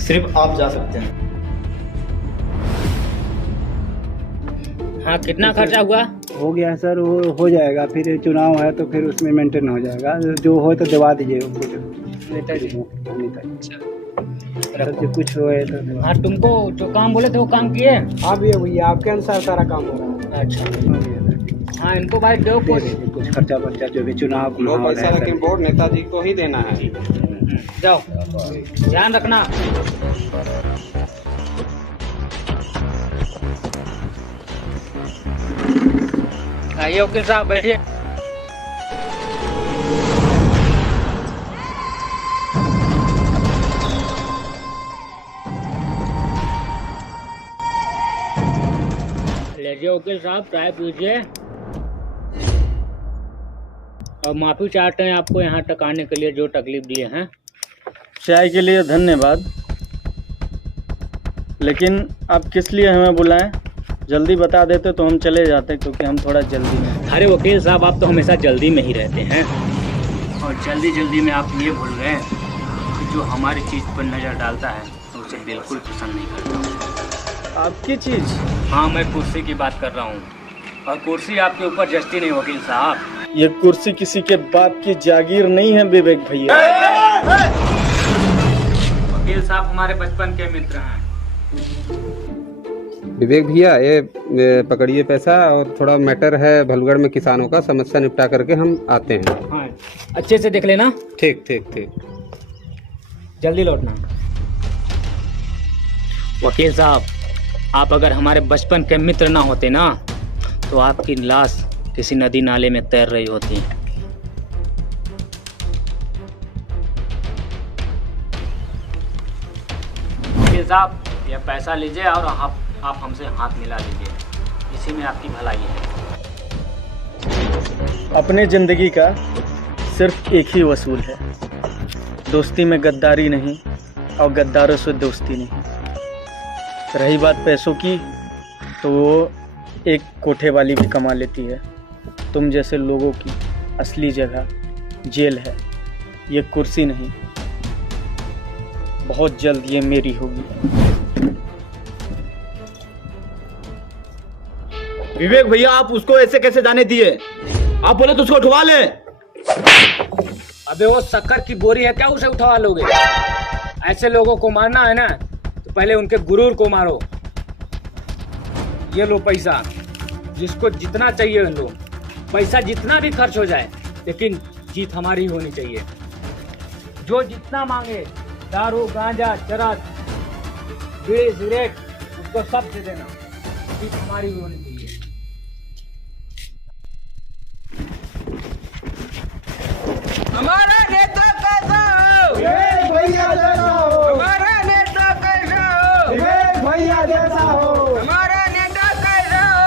सिर्फ आप जा सकते हैं। हाँ, कितना खर्चा हुआ? हो गया है सर, वो हो जाएगा। फिर चुनाव है तो फिर उसमें मेंटेन हो जाएगा। जो हो तो दबा दीजिए नेताजी। सर जो कुछ हो तो हाँ, तुमको जो काम बोले थे वो काम किए? हाँ भैया, आपके अनुसार सारा काम हो रहा है। अच्छा। हाँ, इनको भाई दो कुछ खर्चा वर्चा जो भी चुनाव को वो पैसा लेकिन वोट नेताजी को ही देना है। जाओ, ध्यान रखना। आइए वकील साहब, बैठिए। लीजिए वकील साहब, चाय पीजिए। और माफी चाहते हैं आपको यहाँ तक आने के लिए जो तकलीफ दिए हैं। चाय के लिए धन्यवाद, लेकिन आप किस लिए हमें बुलाएं? जल्दी बता देते तो हम चले जाते, क्योंकि हम थोड़ा जल्दी में हैं। अरे वकील साहब, आप तो हमेशा जल्दी में ही रहते हैं, और जल्दी में आप ये भूल गए कि जो हमारी चीज़ पर नज़र डालता है तो उसे बिल्कुल पसंद नहीं करता। आपकी चीज़? हाँ, मैं कुर्सी की बात कर रहा हूँ, और कुर्सी आपके ऊपर जचती नहीं वकील साहब। ये कुर्सी किसी के बाप की जागीर नहीं है विवेक भैया। वकील साहब हमारे बचपन के मित्र हैं। विवेक भैया, ये पकड़िए पैसा, और थोड़ा मैटर है भलगढ़ में किसानों का, समस्या निपटा करके हम आते हैं। हाँ, अच्छे से देख लेना। ठीक ठीक ठीक। जल्दी लौटना। वकील साहब, आप अगर हमारे बचपन के मित्र ना होते ना, तो आपकी लाश किसी नदी नाले में तैर रही होती। वकील साहब, यह पैसा लीजिए और आप हमसे हाथ मिला लीजिए, इसी में आपकी भलाई है। अपने जिंदगी का सिर्फ एक ही वसूल है, दोस्ती में गद्दारी नहीं और गद्दारों से दोस्ती नहीं। रही बात पैसों की, तो वो एक कोठे वाली भी कमा लेती है। तुम जैसे लोगों की असली जगह जेल है, ये कुर्सी नहीं। बहुत जल्द ये मेरी होगी। विवेक भैया, आप उसको ऐसे कैसे जाने दिए? आप बोले तो उसको उठवा ले। अबे वो शक्कर की बोरी है क्या, उसे उठवा लोगे? ऐसे लोगों को मारना है ना, तो पहले उनके गुरूर को मारो। ये लो पैसा, जिसको जितना चाहिए लो। पैसा जितना भी खर्च हो जाए, लेकिन जीत हमारी ही होनी चाहिए। जो जितना मांगे, दारू, गांजा, चरस, बीड़ी, सिगरेट, उसको सब दे देना। जीत हमारी ही होनी चाहिए। हमारा नेता कैसा हो? विवेक भैया जैसा हो। हमारा नेता कैसा हो? विवेक भैया जैसा हो। हमारा नेता कैसा हो?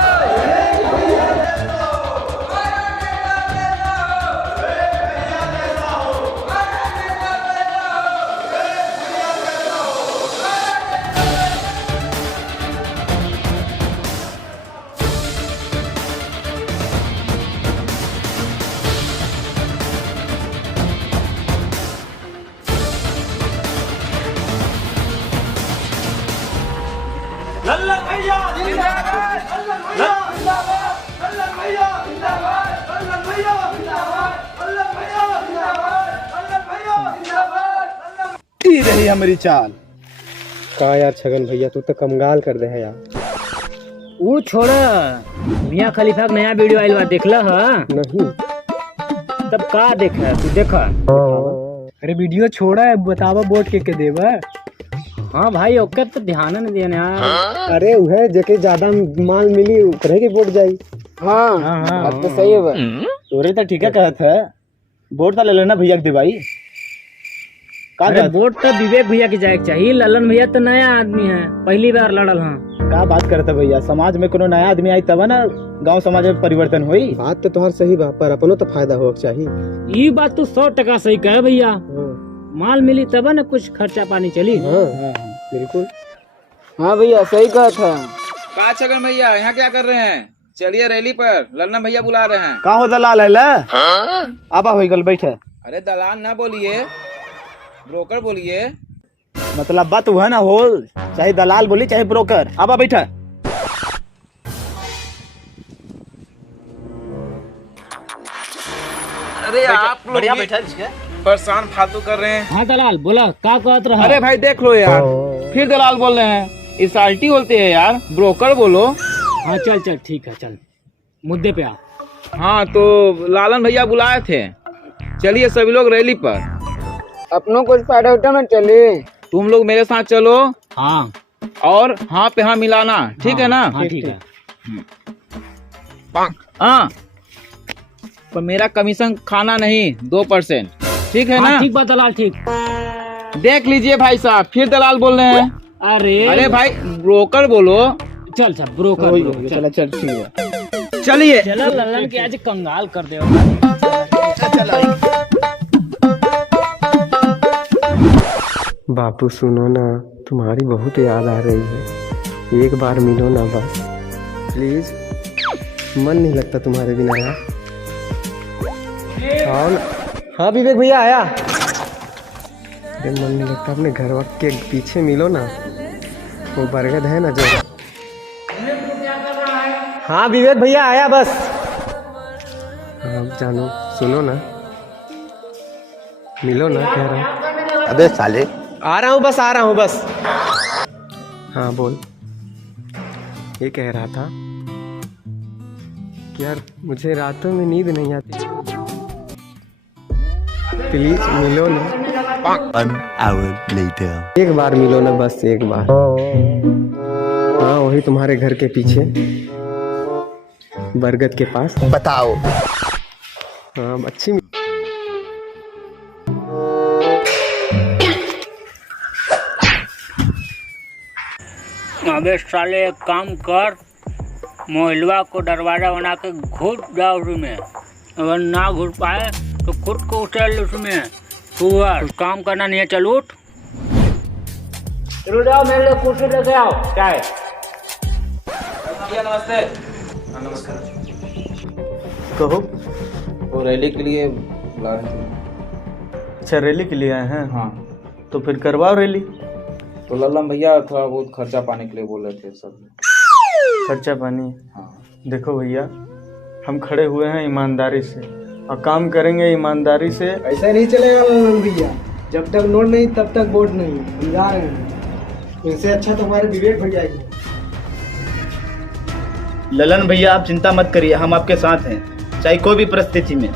लल्लन भैया जिंदाबाद, लल्लन भैया जिंदाबाद, लल्लन भैया जिंदाबाद, लल्लन भैया जिंदाबाद, लल्लन भैया जिंदाबाद, लल्लन भैया जिंदाबाद। की रही हमारी चाल का यार छगन भैया, तू तो कमगाल कर दे है यार। वो छोड़ा, मियाँ खलीफा का नया वीडियो आइल बा, देखला हा? नहीं। तब का देखा तू? देखा? अरे वीडियो छोड़ा है, बतावा वोट के देवा। हाँ भाई, ओके तो ध्यान नहीं देना यार। अरे वह जके ज्यादा माल मिली उकरे की वोट जाई। हाँ बात तो सही है भाई। तोरे तो ठीक है कहत है, वोट तो ले लेना भैया के दे भाई। अरे वोट तो विवेक भैया की जाए चाहिए। ललन भैया तो नया आदमी है, पहली बार लड़ल। हाँ, क्या बात करते भैया, समाज में कोनो नया आदमी आई तब ना गांव समाज में परिवर्तन हुई। बात तो तुम्हार सही बा, पर अपनो तो फायदा हो चाहिए। ये बात तो 100% सही कहे भैया। माल मिली तब ना कुछ खर्चा पानी चली। बिल्कुल। हाँ भैया, सही कहा था। कहा छगन भैया, यहाँ क्या कर रहे हैं? चलिए रैली पर, लल्लन भैया बुला रहे हैं। का हो दलाल है? आबा हो गल बैठे। अरे दलाल ना बोलिए, ब्रोकर बोलिए। मतलब बात हुआ ना होल, चाहे दलाल बोली चाहे ब्रोकर। अब बैठा। अरे आप लोग बढ़िया भी बैठा इसके। परेशान फालतू कर रहे हैं। हाँ दलाल बोला का कहत रहा। अरे भाई देख लो यार, फिर दलाल बोल रहे हैं। इस आल्टी बोलते हैं यार, ब्रोकर बोलो। हाँ चल चल ठीक है, चल मुद्दे पे आ। हाँ तो लालन भैया बुलाए थे, चलिए सभी लोग रैली पर। अपनों को फायदा उठा में चले। तुम लोग मेरे साथ चलो हाँ और हाँ पे हाँ मिलाना, ठीक है ना? हाँ ठीक है। हाँ पर मेरा कमीशन खाना नहीं, 2%, ठीक है हाँ ना? ठीक बात दलाल, ठीक। देख लीजिए भाई साहब, फिर दलाल बोल रहे हैं। अरे भाई ब्रोकर बोलो। चल चल ब्रोकर चल चल ठीक है। चलिए चला ललन के आज कंगाल कर दे। बापू सुनो ना, तुम्हारी बहुत याद आ रही है। एक बार मिलो ना बस, प्लीज। मन नहीं लगता तुम्हारे बिना यार। आओ ना। हाँ विवेक भैया आया। अरे मन नहीं लगता, अपने घर वक्त के पीछे मिलो ना, वो बरगद है ना जो। हाँ विवेक भैया आया बस। हाँ जानो, सुनो ना, मिलो ना, कह रहा हूँ। अबे साले, आ रहा हूँ बस, आ रहा हूँ बस। हाँ बोल। ये कह रहा था कि यार मुझे रातों में नींद नहीं आती, प्लीज मिलो ना। 1 hour later. एक बार मिलो ना बस, एक बार। हाँ वही तुम्हारे घर के पीछे, बरगद के पास। बताओ। हाँ अच्छी। अबे साले एक काम कर, मोहल्ला को दरवाजा बना के घुस जाओ उसमें। अगर ना घुस पाए तो खुद को उछल उसमें। तू काम करना नहीं है, चल उठ। चलो जाओ, मेरे लिए कुर्सी लेके आओ। क्या है? नमस्ते। कहो। वो रैली के लिए बुला रहे थे। अच्छा रैली के लिए आए हैं? हाँ तो फिर करवाओ रैली। तो लल्लम भैया थोड़ा बहुत खर्चा पाने के लिए बोल रहे थे सब। खर्चा पानी। हाँ देखो भैया, हम खड़े हुए हैं ईमानदारी से और काम करेंगे ईमानदारी से। ऐसा नहीं चलेगा ललन भैया, जब तक नोट नहीं तब तक वोट नहीं। हम जा रहे हैं, इनसे अच्छा तो हमारे विवेक भैया ही। ललन भैया आप चिंता मत करिए, हम आपके साथ हैं, चाहे कोई भी परिस्थिति में।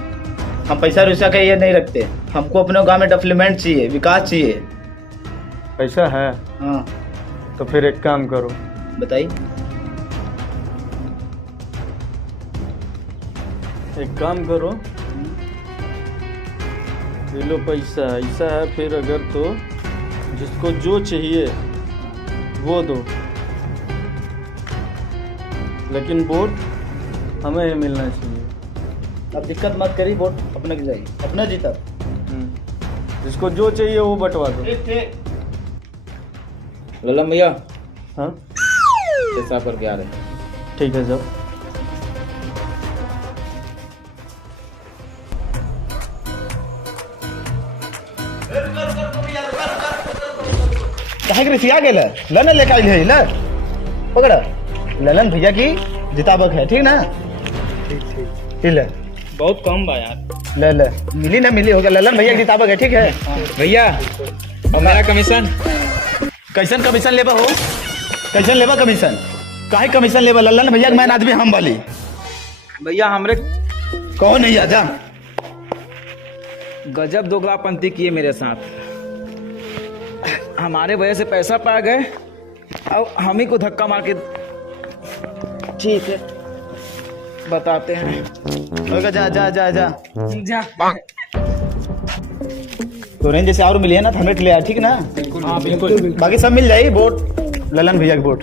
हम पैसा रुसा का ये नहीं रखते, हमको अपने गांव में डेवलपमेंट चाहिए, विकास चाहिए। पैसा है? हाँ तो फिर एक काम करो, बताइए। एक काम करो, ये लो पैसा। ऐसा है फिर अगर तो जिसको जो चाहिए वो दो, लेकिन वोट हमें ही मिलना चाहिए। अब दिक्कत मत करिए, वोट अपने की जाएगी, अपना जीता। जिसको जो चाहिए वो बंटवा दो। लल्लम भैया हाँ पैसा पर क्या रहे? ठीक है, जाओ। कहे के सिया गेल ललन लेके आइल है, ल पकड़। ललन भैया की जिताबक है, ठीक ना? ठीक ले। बहुत कम बा यार। ले ले, मिली ना मिली होगा। ललन भैया की जिताबक है, ठीक है? भैया और मेरा कमीशन। कैसन कमीशन लेबा हो? कैसन लेबा कमीशन? काहे कमीशन लेबा? ललन भैया के मैन आदमी हम वाली। भैया हमरे कौन नहीं आजा? गजब दोगलापंती किए मेरे साथ। हमारे वजह से पैसा पा गए, अब हम ही को धक्का मार के। ठीक है बताते हैं। होगा, जा जा जा जा। जा। तो रेंज जैसे और मिली है ना, तो हमें ले आया, ठीक ना? हाँ बिल्कुल। बाकी सब मिल जाएगी। वोट ललन भैया की वोट,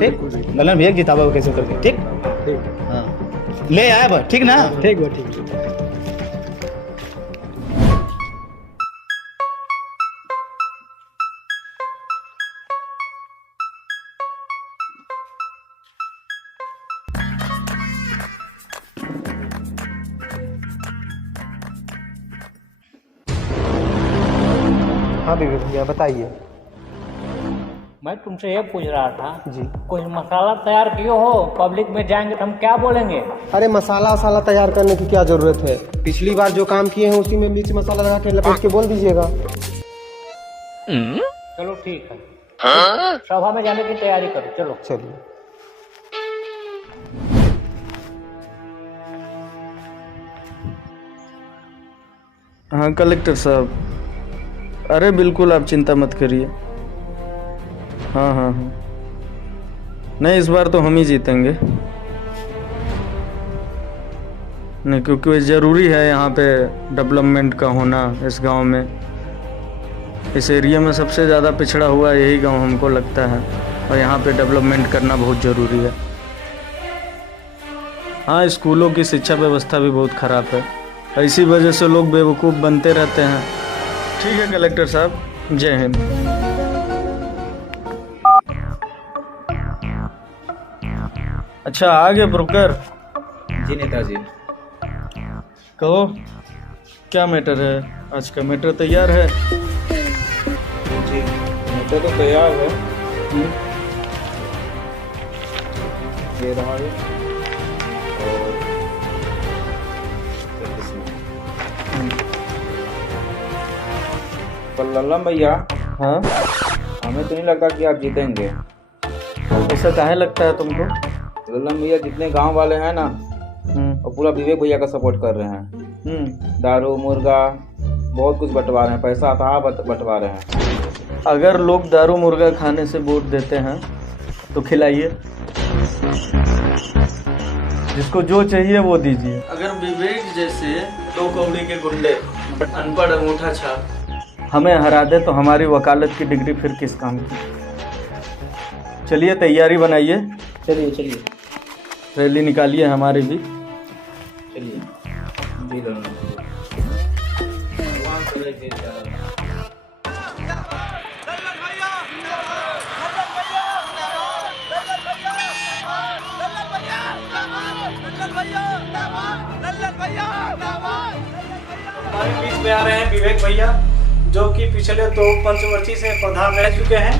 ठीक? ललन भैया की जिताबा कैसे करके, ठीक? हाँ ले आया बस, ठीक ना? ठीक है, ठीक है। हाँ विवेक भैया बताइए। मैं तुमसे ये पूछ रहा था, जी। कुछ मसाला तैयार किए हो, पब्लिक में जाएंगे तो हम क्या बोलेंगे? अरे मसाला वसाला तैयार करने की क्या जरूरत है? पिछली बार जो काम किए हैं उसी में मिर्च मसाला लगा के लपेट के बोल दीजिएगा। चलो ठीक है, सभा में जाने की तैयारी करो, चलो। चलिए। हाँ कलेक्टर साहब, अरे बिल्कुल आप चिंता मत करिए। हाँ हाँ हाँ, नहीं इस बार तो हम ही जीतेंगे। नहीं क्योंकि ज़रूरी है यहाँ पे डेवलपमेंट का होना इस गांव में। इस एरिया में सबसे ज़्यादा पिछड़ा हुआ यही गांव हमको लगता है, और यहाँ पे डेवलपमेंट करना बहुत ज़रूरी है। हाँ स्कूलों की शिक्षा व्यवस्था भी बहुत ख़राब है, इसी वजह से लोग बेवकूफ़ बनते रहते हैं। ठीक है कलेक्टर साहब, जय हिंद। अच्छा आ गए ब्रोकर? जी नेताजी। कहो क्या मैटर है? आज का मैटर तैयार है? जी मैटर तो तैयार है। ये रहा है और पर लल्लम भैया, हाँ हमें तो नहीं लगता कि आप जीतेंगे। ऐसा काहे लगता है तुमको? लल्लम भैया जितने गांव वाले हैं ना, और पूरा विवेक भैया का सपोर्ट कर रहे हैं। दारू मुर्गा बहुत कुछ बंटवा रहे हैं, पैसा अथाह बंटवा रहे हैं। अगर लोग दारू मुर्गा खाने से वोट देते हैं तो खिलाइए, जिसको जो चाहिए वो दीजिए। अगर विवेक जैसे दो कौड़ी के गुंडे अनपढ़ अंगूठा छाप हमें हरा दे तो हमारी वकालत की डिग्री फिर किस काम की? चलिए तैयारी बनाइए, चलिए चलिए रैली निकालिए हमारी भी। चलिए जी हमारे बीच में आ रहे हैं विवेक भैया, जो कि पिछले 2 पंचवर्षीय से प्रधान रह चुके हैं।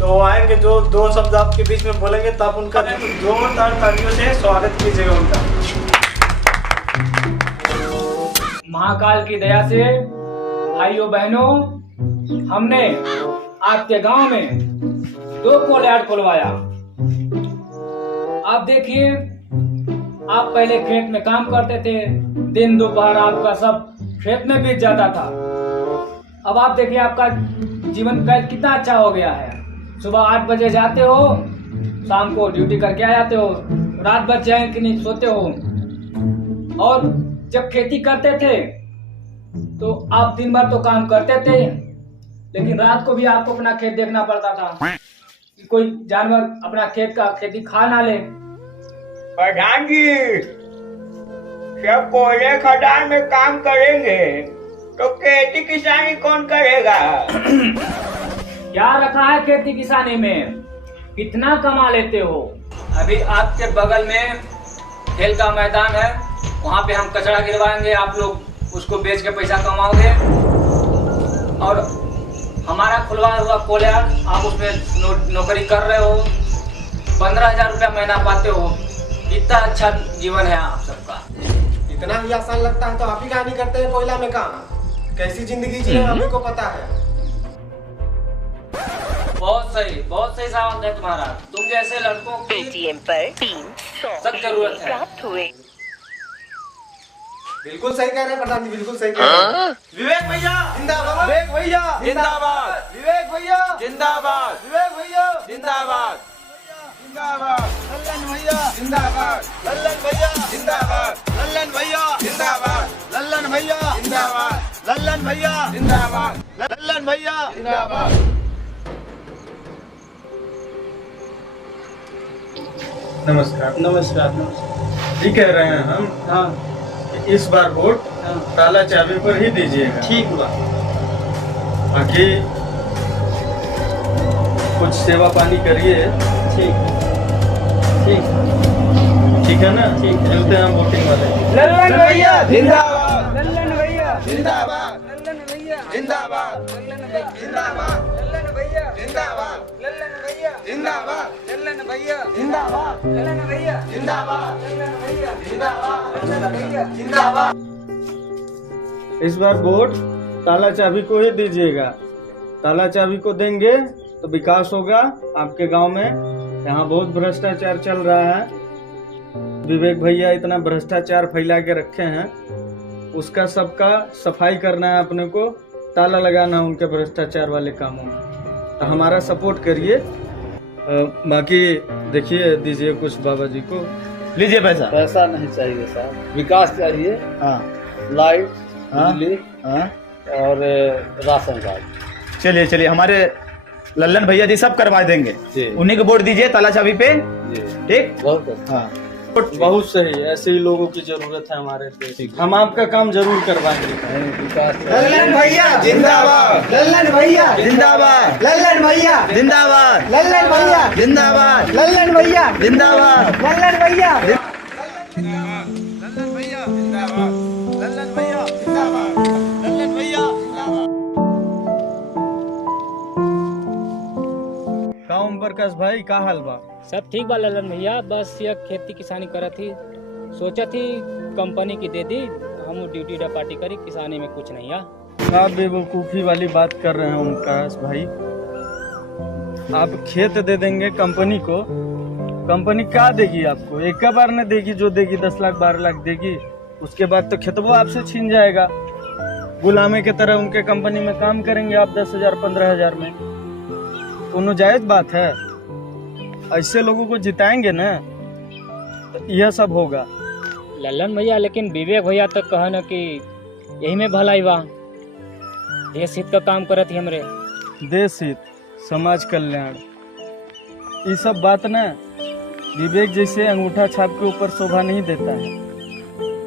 तो वो आएंगे, जो 2 शब्द आपके बीच में बोलेंगे, तो आप उनका जोरदार तालियों से स्वागत कीजिएगा उनका। महाकाल की दया से भाइयों बहनों, हमने आपके गांव में 2 कोलयार्ड खुलवाया। आप देखिए, आप पहले खेत में काम करते थे, दिन दोपहर आपका सब खेत में बीत जाता था। अब आप देखिए आपका जीवन कैद कितना अच्छा हो गया है। सुबह 8 बजे जाते हो, शाम को ड्यूटी करके आ जाते हो, रात भर चैन की नहीं सोते हो। और जब खेती करते थे तो आप दिन भर तो काम करते थे, लेकिन रात को भी आपको अपना खेत देखना पड़ता था कि कोई जानवर अपना खेत का खेती खा ना ले। प्रधान जी, सब कोयले खदान में काम करेंगे तो खेती किसानी कौन करेगा? क्या रखा है खेती किसानी में? कितना कमा लेते हो? अभी आपके बगल में खेल का मैदान है, वहाँ पे हम कचरा गिरवाएंगे, आप लोग उसको बेच के पैसा कमाओगे। और हमारा खुलवा हुआ कोलयार्ड, आप उसमें नौकरी कर रहे हो, 15,000 रुपया महीना पाते हो। कितना अच्छा जीवन है आप सबका। इतना ही आसान लगता है तो आप ही कहानी करते हैं कोयला में काम। कैसी जिंदगी जी है हमें को पता है। बहुत सही सवाल है तुम्हारा। तुम जैसे लड़कों की पेटीएम पर 300 सख्त जरूरत है। प्राप्त हुए। बिल्कुल सही कह रहे हैं प्रधान जी, बिल्कुल सही कह रहे हैं। विवेक भैया जिंदाबाद, विवेक भैया जिंदाबाद, विवेक भैया जिंदाबाद, विवेक भैया जिंदाबाद, जिंदाबाद, लल्लन भैया जिंदाबाद, लल्लन भैया जिंदाबाद, लल्लन भैया जिंदाबाद, लल्लन भैया जिंदाबाद, लल्लन भैया जिंदाबाद, लल्लन भैया जिंदाबाद। नमस्कार नमस्कार नमस्कार। ठीक कह रहे हैं हम। हाँ इस बार वोट ताला चाबी पर ही दीजिएगा। ठीक हुआ। बाकी कुछ सेवा पानी करिए। ठीक ठीक ठीक है ना? ठीक, मिलते हैं हम वोटिंग वाले। लल्लन भैया जिंदाबाद, लल्लन भैया जिंदाबाद, लल्लन लल्लन भैया जिंदाबाद लल्लन भैया जिंदाबाद लल्लन भैया जिंदाबाद लल्लन भैया जिंदाबाद लल्लन भैया जिंदाबाद लल्लन भैया जिंदाबाद लल्लन भैया जिंदाबाद लल्लन भैया जिंदाबाद। इस बार वोट ताला चाबी को ही दीजिएगा। ताला चाबी को देंगे तो विकास होगा आपके गांव में। यहाँ बहुत भ्रष्टाचार चल रहा है। विवेक भैया इतना भ्रष्टाचार फैला के रखे हैं, उसका सबका सफाई करना है अपने को, ताला लगाना है उनके भ्रष्टाचार वाले कामों में। तो हमारा सपोर्ट करिए। बाकी देखिए, दीजिए कुछ बाबा जी को। लीजिए पैसा। पैसा नहीं चाहिए साहब, विकास चाहिए। हाँ लाइट, हाँ बिजली हाँ और राशन कार्ड। चलिए चलिए, हमारे लल्लन भैया जी सब करवा देंगे। उन्हीं को वोट दीजिए ताला चाबी पे। ठीक, बहुत अच्छा। हाँ बहुत सही। ऐसे ही लोगों की जरूरत है हमारे देश। हम आपका काम जरूर करवाएंगे। लल्लन भैया जिंदाबाद लल्लन भैया जिंदाबाद लल्लन भैया जिंदाबाद लल्लन भैया जिंदाबाद लल्लन भैया जिंदाबाद लल्लन भैया लल्लन भैया जिंदाबाद लल्लन भैया जिंदाबाद लल्लन भैया ओम प्रकाश भाई का हाल बा? सब ठीक बा ललन भैया, बस ये खेती किसानी करत थी, सोचा थी कंपनी की दे दी, हम ड्यूटी डपाटी करी, किसानी में कुछ नहीं है। आप बेवकूफ़ी वाली बात कर रहे हैं ओम प्रकाश भाई। आप खेत दे देंगे कंपनी को, कंपनी क्या देगी आपको? एक बार न देगी, जो देगी 10 लाख 12 लाख देगी। उसके बाद तो खेतबो आपसे छीन जाएगा। गुलामे की तरह उनके कंपनी में काम करेंगे आप 10,000 15,000 में। कोनो जायज बात है? ऐसे लोगों को जिताएंगे ना तो यह सब होगा। ललन भैया, लेकिन विवेक भैया तो कहा न कि यही में भलाई बा, देश हित का काम करत ही हमरे। देश हित, समाज कल्याण, ये सब बात ना विवेक जैसे अंगूठा छाप के ऊपर शोभा नहीं देता है।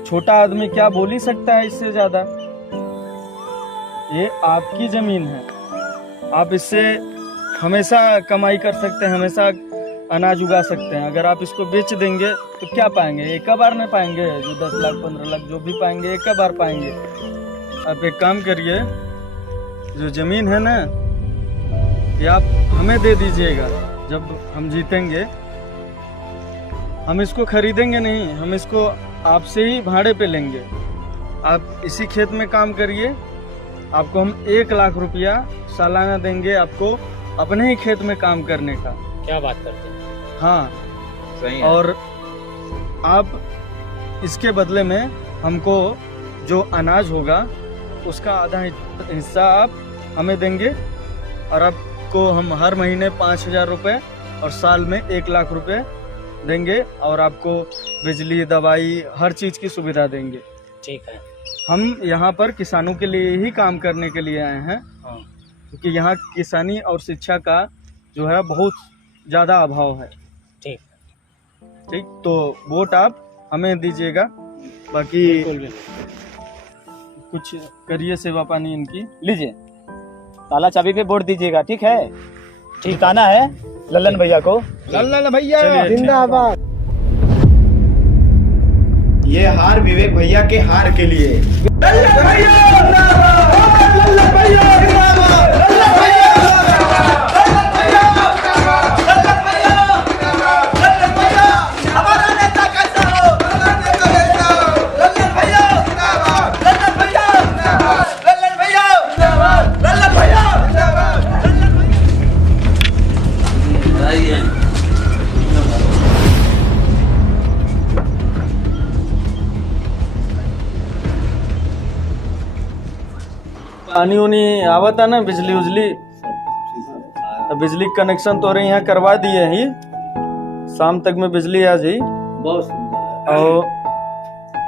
छोटा आदमी क्या बोल ही सकता है इससे ज्यादा? ये आपकी जमीन है, आप इससे हमेशा कमाई कर सकते हैं, हमेशा अनाज उगा सकते हैं। अगर आप इसको बेच देंगे तो क्या पाएंगे? एक बार नहीं पाएंगे। जो 10 लाख 15 लाख जो भी पाएंगे एक बार पाएंगे। आप एक काम करिए, जो जमीन है ना ये आप हमें दे दीजिएगा। जब हम जीतेंगे हम इसको खरीदेंगे नहीं, हम इसको आपसे ही भाड़े पे लेंगे। आप इसी खेत में काम करिए, आपको हम 1 लाख रुपया सालाना देंगे आपको अपने ही खेत में काम करने का। क्या बात करते हैं? हाँ सही है। और आप इसके बदले में हमको जो अनाज होगा उसका आधा हिस्सा आप हमें देंगे, और आपको हम हर महीने 5,000 रुपये और साल में 1 लाख रुपए देंगे, और आपको बिजली दवाई हर चीज़ की सुविधा देंगे। ठीक है। हम यहाँ पर किसानों के लिए ही काम करने के लिए आए हैं, क्योंकि यहाँ किसानी और शिक्षा का जो है बहुत ज़्यादा अभाव है। ठीक ठीक, तो वोट आप हमें दीजिएगा। बाकी कुछ करिए सेवा पानी इनकी। लीजिए ताला चाबी पे वोट दीजिएगा। ठीक है, ठिकाना है लल्लन भैया को। लल्लन भैया चलिए, जिंदाबाद। ये हार विवेक भैया के हार के लिए। लल्लन भैया जिंदाबाद लल्लन भैया जिंदाबाद लल्लन भैया जिंदाबाद लल्लन भैया जिंदाबाद लल्लन भैया जिंदाबाद लल्लन भैया हमारा नेता कैसा हो? लल्लन नेता कैसा हो? लल्लन भैया जिंदाबाद लल्लन भैया जिंदाबाद लल्लन भैया जिंदाबाद लल्लन भैया जिंदाबाद लल्लन भैया। पानी उनी आवता ना, बिजली उजली, तो बिजली कनेक्शन तो यहाँ करवा दिए ही, शाम तक में बिजली आ जाई। और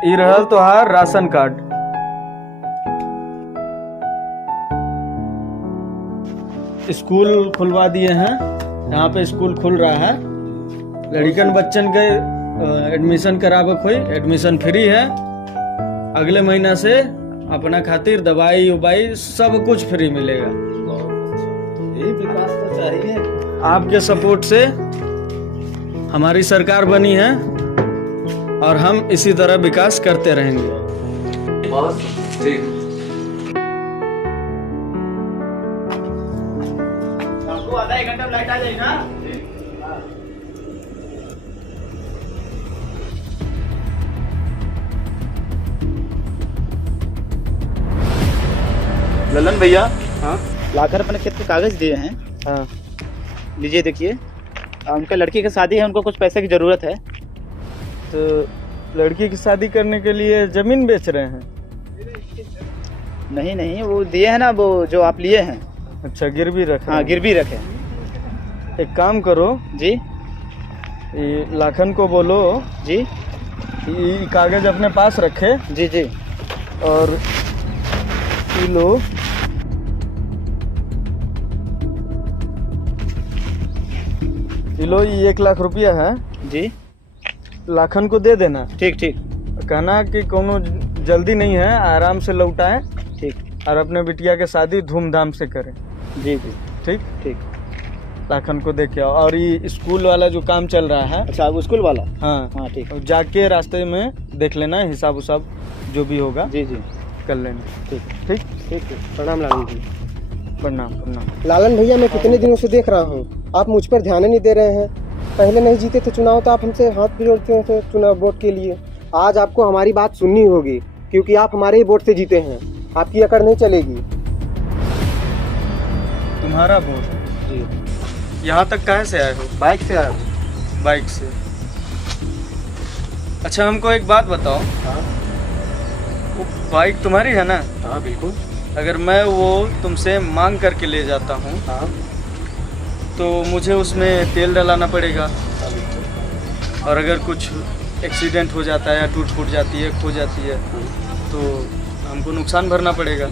ये रहल तो हार राशन कार्ड। स्कूल खुलवा दिए हैं, यहाँ पे स्कूल खुल रहा है। लड़कन बच्चन के एडमिशन करावक हुई, एडमिशन फ्री है। अगले महीना से अपना खातिर दवाई उबाई सब कुछ फ्री मिलेगा। ये विकास तो चाहिए। आपके सपोर्ट से हमारी सरकार बनी है और हम इसी तरह विकास करते रहेंगे। बहुत ठीक। 1 घंटे में लाइट आ जाएगी ना। ललन भैया, हाँ लाकर अपने खेत के कागज दिए हैं। हाँ लीजिए देखिए, उनका लड़की की शादी है, उनको कुछ पैसे की ज़रूरत है। तो लड़की की शादी करने के लिए ज़मीन बेच रहे हैं? नहीं नहीं, वो दिए हैं ना, वो जो आप लिए हैं। अच्छा, गिरवी रखा? हाँ, गिरवी रखे। एक काम करो जी, ये लाखन को बोलो जी, ये कागज अपने पास रखे। जी जी। और ये लो, ये 1 लाख रुपया है जी, लाखन को दे देना। ठीक ठीक। कहना कि कोनो जल्दी नहीं है, आराम से लौटाएं। ठीक। और अपने बिटिया के शादी धूमधाम से करें। जी जी, ठीक ठीक। लाखन को देख के आओ। और ये स्कूल वाला जो काम चल रहा है। अच्छा, वो स्कूल वाला? हाँ हाँ, ठीक। जाके रास्ते में देख लेना, हिसाब उसाब जो भी होगा। जी जी, कर लेना। ठीक ठीक ठीक है। प्रणाम लालन जी। प्रणाम प्रणाम। लालन भैया, मैं कितने दिनों से देख रहा हूँ आप मुझ पर ध्यान नहीं दे रहे हैं। पहले नहीं जीते थे चुनाव तो आप हमसे हाथ भी जोड़ते थे चुनाव वोट के लिए। आज आपको हमारी बात सुननी होगी, क्योंकि आप हमारे ही वोट से जीते हैं। आपकी अकड़ नहीं चलेगी। तुम्हारा वोट? जी। यहाँ तक कहाँ से आए हो? बाइक से आया हूँ। बाइक से? अच्छा, हमको एक बात बताओ। हाँ वो बाइक तुम्हारी है ना? हाँ बिल्कुल। अगर मैं वो तुमसे मांग करके ले जाता हूँ हाँ तो मुझे उसमें तेल डलाना पड़ेगा। हाँ बिल्कुल। और अगर कुछ एक्सीडेंट हो जाता है या टूट फूट जाती है, खो जाती है, तो हमको नुकसान भरना पड़ेगा।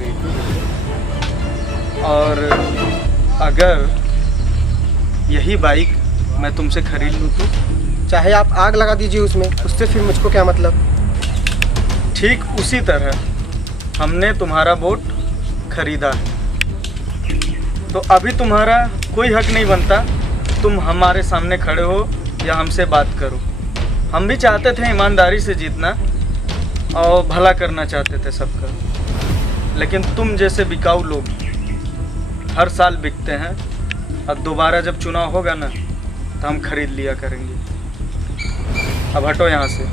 और अगर यही बाइक मैं तुमसे खरीद लूँ तो? चाहे आप आग लगा दीजिए उसमें, उससे फिर मुझको क्या मतलब। ठीक उसी तरह हमने तुम्हारा वोट खरीदा है, तो अभी तुम्हारा कोई हक नहीं बनता तुम हमारे सामने खड़े हो या हमसे बात करो। हम भी चाहते थे ईमानदारी से जीतना और भला करना चाहते थे सबका, लेकिन तुम जैसे बिकाऊ लोग हर साल बिकते हैं। अब दोबारा जब चुनाव होगा ना तो हम खरीद लिया करेंगे। अब हटो यहाँ से।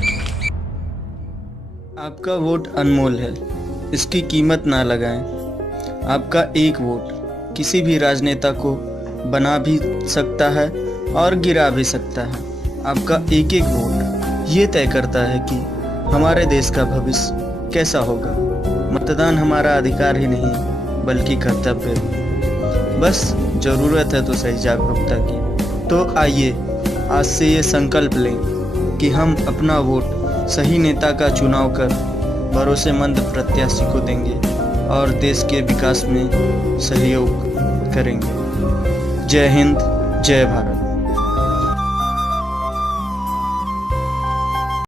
आपका वोट अनमोल है, इसकी कीमत ना लगाएं। आपका एक वोट किसी भी राजनेता को बना भी सकता है और गिरा भी सकता है। आपका एक एक वोट ये तय करता है कि हमारे देश का भविष्य कैसा होगा। मतदान हमारा अधिकार ही नहीं बल्कि कर्तव्य है। बस ज़रूरत है तो सही जागरूकता की। तो आइए आज से ये संकल्प लें कि हम अपना वोट सही नेता का चुनाव कर भरोसेमंद प्रत्याशी को देंगे और देश के विकास में सहयोग करेंगे। जय हिंद, जय भारत।